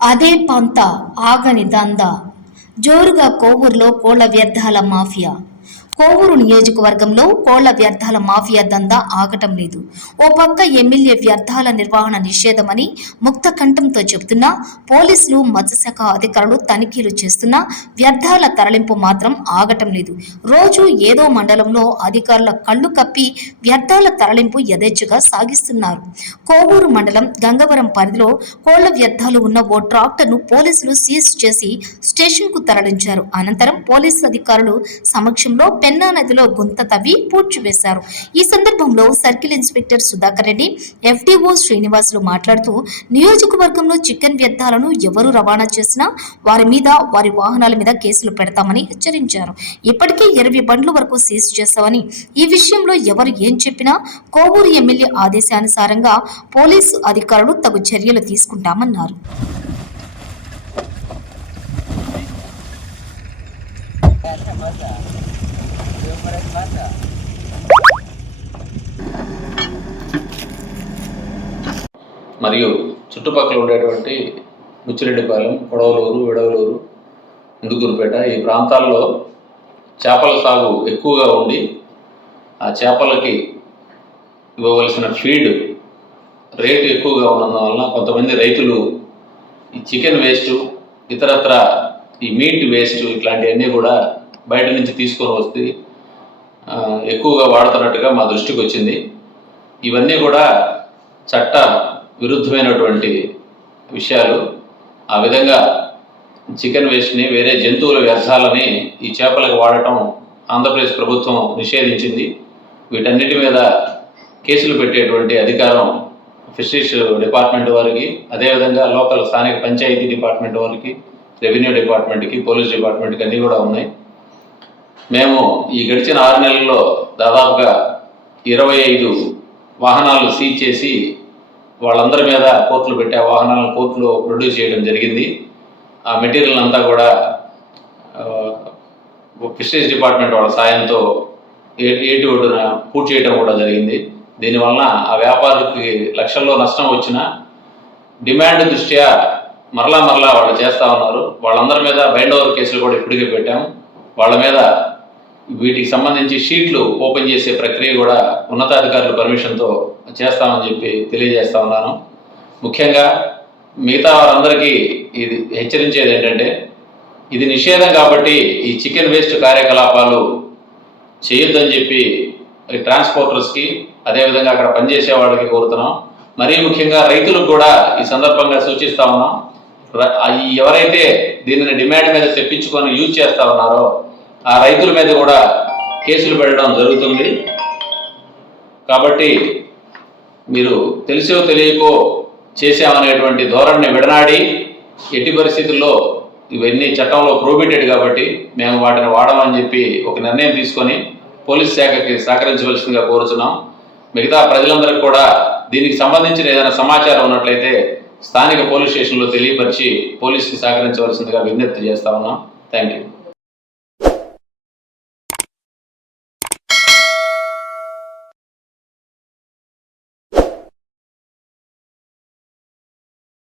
అదే పంత ఆగని దంద. జోరుగా కోవూరులో కోళ్ళ వ్యర్థాల మాఫియా. కోవూరు నియోజకవర్గంలో కోళ్ళ వ్యర్థాల మాఫియా దందా ఆగటం లేదు. ఓ పక్క ఎమ్మెల్యే వ్యర్థాల నిర్వహణ నిషేధమని ముక్త కంఠంతో చెబుతున్నా పోలీసులు మత్స్యశాఖ అధికారులు తనిఖీలు చేస్తున్నా వ్యర్థాల తరలింపు మాత్రం ఆగటం లేదు. రోజు ఏదో మండలంలో అధికారుల కళ్ళు కప్పి వ్యర్థాల తరలింపు యథేచ్ఛగా సాగిస్తున్నారు. కోవూరు మండలం గంగవరం పరిధిలో కోళ్ళ వ్యర్థాలు ఉన్న ఓ ట్రాక్టర్ను పోలీసులు సీజ్ చేసి స్టేషన్కు తరలించారు. అనంతరం పోలీసు అధికారులు సమక్షంలో పెన్నా నదిలో గుంత తవ్వి పూడ్చివేశారు ఈ సందర్భంలో circle inspector Sudhakar Reddy FDO Srinivasulu మాట్లాడుతూ నియోజకవర్గంలో చికెన్ వ్యర్థాలను ఎవరు రవాణా చేసినా వారి మీద వారి వాహనాల మీద కేసులు పెడతామని హెచ్చరించారు. ఇప్పటికే ఇరవై బండ్ల వరకు సీజ్ చేస్తామని ఈ విషయంలో ఎవరు ఏం చెప్పినా కోవూరు ఎమ్మెల్యే ఆదేశానుసారంగా పోలీసు అధికారులు తగు చర్యలు తీసుకుంటామన్నారు. మరియు చుట్టుపక్కల ఉండేటువంటి ముచ్చిరెడ్డిపాలెం కొడవలూరు విడవలూరు ఇందుకూరుపేట ఈ ప్రాంతాల్లో చేపల సాగు ఎక్కువగా ఉండి ఆ చేపలకి ఇవ్వవలసిన ఫీడ్ రేటు ఎక్కువగా ఉన్నందువలన కొంతమంది రైతులు ఈ చికెన్ వేస్ట్ ఇతరత్ర ఈ మీట్ వేస్ట్ ఇట్లాంటివన్నీ కూడా బయట నుంచి తీసుకొని వస్తే ఎక్కువగా వాడుతున్నట్టుగా మా దృష్టికి వచ్చింది ఇవన్నీ కూడా చట్ట విరుద్ధమైనటువంటి విషయాలు. ఆ విధంగా చికెన్ వేస్ట్ని వేరే జంతువుల వ్యర్థాలని ఈ చేపలకు వాడటం ఆంధ్రప్రదేశ్ ప్రభుత్వం నిషేధించింది. వీటన్నిటి మీద కేసులు పెట్టేటువంటి అధికారం ఫిషరీస్ డిపార్ట్మెంట్ వారికి అదేవిధంగా లోకల్ స్థానిక పంచాయతీ డిపార్ట్మెంట్ వారికి రెవెన్యూ డిపార్ట్మెంట్కి పోలీస్ డిపార్ట్మెంట్కి అన్నీ కూడా ఉన్నాయి. మేము ఈ గడిచిన ఆరు నెలల్లో దాదాపుగా ఇరవై ఐదు వాహనాలు సీజ్ చేసి వాళ్ళందరి మీద కోర్టులు పెట్టే వాహనాలను కోర్టులో ప్రొడ్యూస్ చేయడం జరిగింది. ఆ మెటీరియల్ అంతా కూడా ఫిషరీస్ డిపార్ట్మెంట్ వాళ్ళ సాయంతో ఏ- ఏటి ఒడ్డున పూర్తి చేయడం కూడా జరిగింది. దీనివలన ఆ వ్యాపారికి లక్షల్లో నష్టం వచ్చిన డిమాండ్ దృష్ట్యా మరలా మరలా వాళ్ళు చేస్తూ ఉన్నారు. వాళ్ళందరి మీద బైండ్ ఓవర్ కేసులు కూడా ఇప్పటికే పెట్టాము వాళ్ళ మీద వీటికి సంబంధించి షీట్లు ఓపెన్ చేసే ప్రక్రియ కూడా ఉన్నతాధికారుల పర్మిషన్తో చేస్తామని చెప్పి తెలియజేస్తా ఉన్నాను. ముఖ్యంగా మిగతా వారందరికీ ఇది హెచ్చరించేది ఏంటంటే ఇది నిషేధం కాబట్టి ఈ చికెన్ వేస్ట్ కార్యకలాపాలు చేయొద్దని చెప్పి ట్రాన్స్పోర్టర్స్కి అదేవిధంగా అక్కడ పనిచేసే వాళ్ళకి కోరుతున్నాం. మరీ ముఖ్యంగా రైతులకు కూడా ఈ సందర్భంగా సూచిస్తా ఉన్నాం. ఎవరైతే దీనిని డిమాండ్ మీద తెప్పించుకొని యూజ్ చేస్తా ఉన్నారో ఆ రైతుల మీద కూడా కేసులు పెట్టడం జరుగుతుంది. కాబట్టి మీరు తెలిసో తెలియకో చేశామనేటువంటి ధోరణిని విడనాడి ఎట్టి పరిస్థితుల్లో ఇవన్నీ చట్టంలో ప్రోబిటెడ్ కాబట్టి మేము వాటిని వాడమని చెప్పి ఒక నిర్ణయం తీసుకొని పోలీస్ శాఖకి సహకరించవలసిందిగా కోరుతున్నాం మిగతా ప్రజలందరికీ కూడా దీనికి సంబంధించిన ఏదైనా సమాచారం ఉన్నట్లయితే స్థానిక పోలీస్ స్టేషన్లో తెలియపరిచి పోలీస్కి సహకరించవలసిందిగా విజ్ఞప్తి చేస్తా ఉన్నాం. Thank you